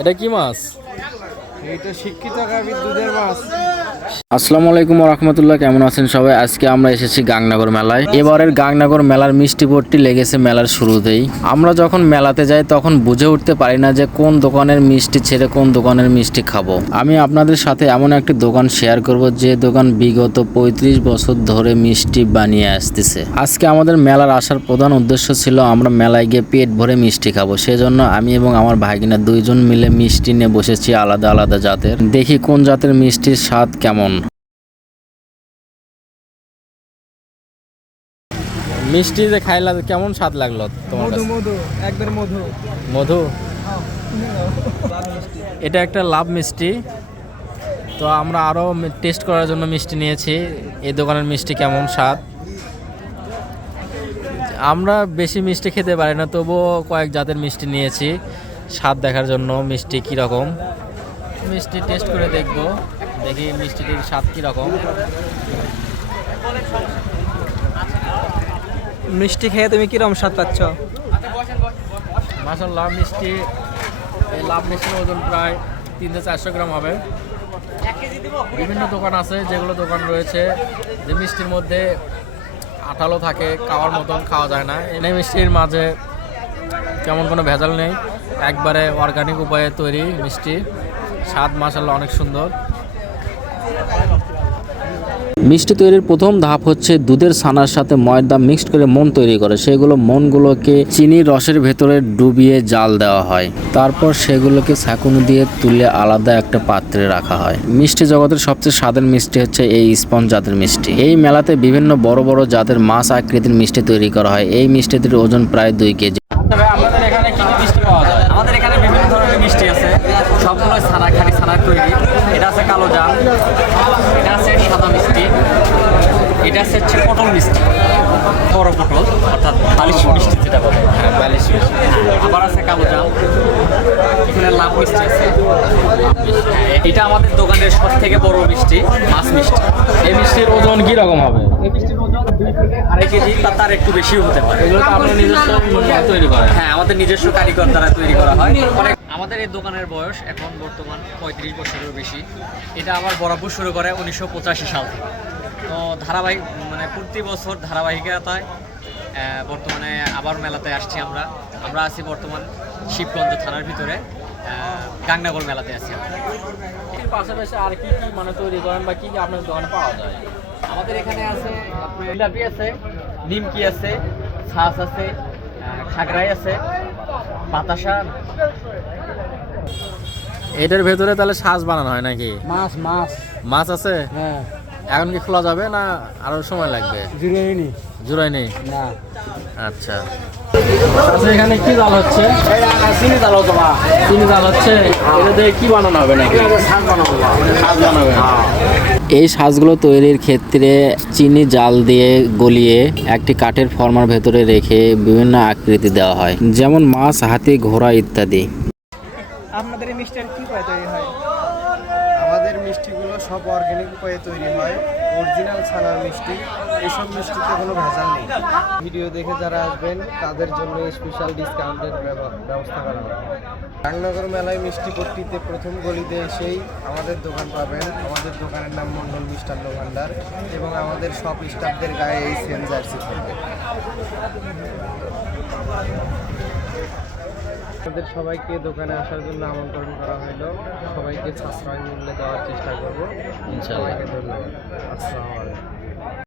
এটা কি মাছ আসসালামু আলাইকুম রহমতুল্লাহ, কেমন আছেন সবাই? আজকে আমরা এসেছি গাংনগর মেলায়। এবারের গাংনগর মেলার মিষ্টি বোর্ডটি লেগেছে মেলার শুরুতেই। আমরা যখন মেলাতে যাই, তখন বুঝে উঠতে পারি না যে কোন দোকানের মিষ্টি ছেড়ে কোন দোকানের মিষ্টি খাব। আমি আপনাদের সাথে এমন একটি দোকান শেয়ার করব, যে দোকান বিগত পঁয়ত্রিশ বছর ধরে মিষ্টি বানিয়ে আসতেছে। আজকে আমাদের মেলার আসার প্রধান উদ্দেশ্য ছিল, আমরা মেলায় গিয়ে পেট ভরে মিষ্টি খাব। সেজন্য আমি এবং আমার ভাগিনা দুইজন মিলে মিষ্টি নিয়ে বসেছি, আলাদা আলাদা জাতের। দেখি কোন জাতের মিষ্টির স্বাদ কেমন। মিষ্টি যে খাইলা কেমন স্বাদ লাগল তোমার মধু মধু একবার মধু। মধু? এটা একটা লাভ মিষ্টি। তো আমরা আরও টেস্ট করার জন্য মিষ্টি নিয়েছি। এই দোকানের মিষ্টি কেমন স্বাদ? আমরা বেশি মিষ্টি খেতে পারি না তবুও কয়েক জাতের মিষ্টি নিয়েছি। স্বাদ দেখার জন্য মিষ্টি কীরকম? মিষ্টি টেস্ট করে দেখব। দেখি মিষ্টিটির স্বাদ কীরকম। মিষ্টি খেয়ে তুমি কিরম স্বাদ পাচ্ছ? মাসাল্লাহ মিষ্টি এই লাভ মিষ্টির ওজন প্রায় তিন থেকে চারশো গ্রাম হবে। বিভিন্ন দোকান আছে যেগুলো দোকান রয়েছে যে মিষ্টির মধ্যে আঠালো থাকে খাওয়ার মতন খাওয়া যায় না। এনে মিষ্টির মাঝে তেমন কোনো ভেজাল নেই। একবারে অর্গানিক উপায়ে তৈরি মিষ্টি। স্বাদ মাসাল্লাহ অনেক সুন্দর। মিষ্টি তৈরির প্রথম ধাপ হচ্ছে দুধের ছানার সাথে ময়দা মিক্সড করে মন তৈরি করে। সেগুলো মনগুলোকে চিনির রসের ভেতরে ডুবিয়ে জাল দেওয়া হয়। তারপর সেগুলোকে ছাকুনি দিয়ে তুলে আলাদা একটা পাত্রে রাখা হয়। মিষ্টি জগতের সবচেয়ে স্বাদের মিষ্টি হচ্ছে এই স্পঞ্জ জাতের মিষ্টি। এই মেলাতে বিভিন্ন বড় বড় জাতের মাছ আকৃতির মিষ্টি তৈরি করা হয়। এই মিষ্টিটির ওজন প্রায় দুই কেজি। আমাদের এখানে কি মিষ্টি পাওয়া যায়? আমাদের এখানে বিভিন্ন ধরনের মিষ্টি আছে। সবগুলো ছানা খাঁটি ছানার তৈরি। এটা আছে কালো জাম। এটা আছে সাদা মিষ্টি। এটা আছে হচ্ছে পটল মিষ্টি। বড় পটল অর্থাৎ বালিশ মিষ্টি যেটা বলে। হ্যাঁ বালিশ মিষ্টি। আবার আছে কালো জাম। এখানে লাভ মিষ্টি আছে। হ্যাঁ, এটা আমাদের দোকানের সব থেকে বড় মিষ্টি মাছ মিষ্টি। এই মিষ্টির ওজন কি রকম হবে? এই মিষ্টির ওজন দুই থেকে আড়াই কেজি বা তার একটু বেশিও হতে পারে। এগুলো তো আপনার নিজস্ব তৈরি করেন হ্যাঁ আমাদের নিজস্ব কারিগর দ্বারা তৈরি করা হয়। অনেক আমাদের এই দোকানের বয়স এখন বর্তমান পঁয়ত্রিশ বছরেরও বেশি। এটা আবার বরাবর শুরু করে উনিশশো পঁচাশি সাল থেকে। তো ধারাবাহিক মানে প্রতি বছর ধারাবাহিকতায় বর্তমানে আবার মেলাতে আসছি আমরা। আমরা আছি বর্তমান শিবগঞ্জ থানার ভিতরে গাংনাগর মেলাতে আছি আমরা। পাশাপাশি আর কি কি মানে তৈরি করেন বা কি কি আপনার দোকানে পাওয়া যায়? আমাদের এখানে আছে জিলাপি আছে নিমকি আছে ছাঁচ আছে খাগড়াই আছে। বাতাসা? এটার ভেতরে তাহলে সাজ বানানো হয় নাকি? মাছ মাছ। মাছ আছে? হ্যাঁ। এখন কি খোলা যাবে না আরও সময় লাগবে? জিরোইনি জুড়াই নেই? না। আচ্ছা। আচ্ছা এখানে কি জাল হচ্ছে? চিনি দাও তোমার চিনি জাল হচ্ছে। এটা দিয়ে কি বানানো হবে নাকি? শাক বানাবো সাজ বানাবে। এই সাজগুলো তৈরির ক্ষেত্রে চিনি জাল দিয়ে গলিয়ে একটি কাঠের ফর্মার ভেতরে রেখে বিভিন্ন আকৃতি দেওয়া হয়। যেমন মাছ হাতি ঘোড়া ইত্যাদি। আপনাদের এই মিষ্টি কি তৈরি হয়? মিষ্টিগুলো সব অর্গানিক উপায়ে তৈরি হয়। অরিজিনাল ছানার মিষ্টি, এসব মিষ্টিতে কোনো ভেজাল নেই। ভিডিও দেখে যারা আসবেন, তাদের জন্য স্পেশাল ডিসকাউন্টের ব্যবস্থা করা হবে। রামনগর মেলায় মিষ্টি পট্টিতে প্রথম গলিতে এসেই আমাদের দোকান পাবেন। আমাদের দোকানের নাম মন্ডল মিষ্টান্ন ভান্ডার এবং আমাদের সব স্টাফদের গায়ে এই সেম জার্সি থাকবে আমাদের সবাইকে দোকানে আসার জন্য আমন্ত্রণ করা হলো। সবাইকে সাশ্রয় মূল্যে দেওয়ার চেষ্টা করব। ইনশাআল্লাহ। ধন্যবাদ। আসসালামু আলাইকুম।